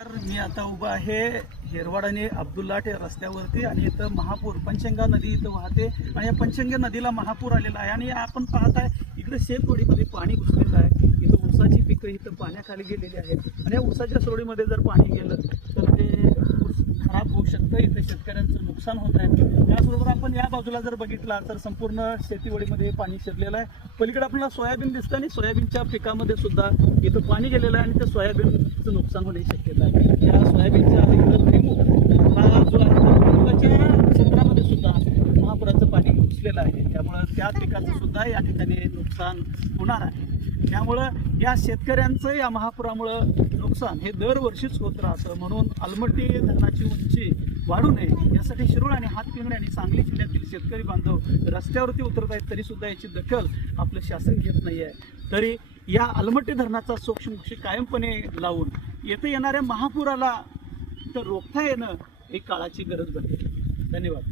तर मी आता उभा आहे हेरवाड आणि अब्दुल्लाट या रस्त्यावरती आणि इथं महापूर पंचगंगा नदी इथं वाहते आणि या पंचगंगा नदीला महापूर आलेला आहे आणि आपण पाहताय इकडे शेतवडीमध्ये पाणी घुसलेलं आहे. इथं ऊसाची पिकं इथं पाण्याखाली गेलेली आहेत आणि या ऊसाच्या सोडीमध्ये जर पाणी गेलं तर ते ऊस खराब होऊ शकतं. इथं शेतकऱ्यांचं नुकसान होत आहे. त्याचबरोबर आपण या बाजूला जर बघितला तर संपूर्ण शेतीवडीमध्ये पाणी शिरलेलं आहे. पलीकडे आपल्याला सोयाबीन दिसतं आणि सोयाबीनच्या पिकामध्ये सुद्धा इथं पाणी गेलेलं आहे आणि त्या सोयाबीनचं नुकसान होण्याची शक्यता आहे. या सोयाबीनच्या हा जो आहे क्षेत्रामध्ये सुद्धा महापुराचं पाणी घुसलेलं आहे. त्यामुळं त्या पिकाचं सुद्धा या ठिकाणी नुकसान होणार आहे. त्यामुळं या शेतकऱ्यांचं या महापुरामुळं नुकसान हे दरवर्षीच होत राहतं. म्हणून अलमट्टी धरणाची उंची वाढू नये यासाठी शिरोळ आणि हातकणंगले आणि सांगली जिल्ह्यातील शेतकरी बांधव रस्त्यावरती उतरत आहेत. तरी सुद्धा याची दखल आपलं शासन घेत नाही आहे. तरी या अलमट्टी धरणाचा सोक्षमोक्षी कायमपणे लावून येथे येणाऱ्या महापुराला तर रोखता येणं ही काळाची गरज बनते. धन्यवाद.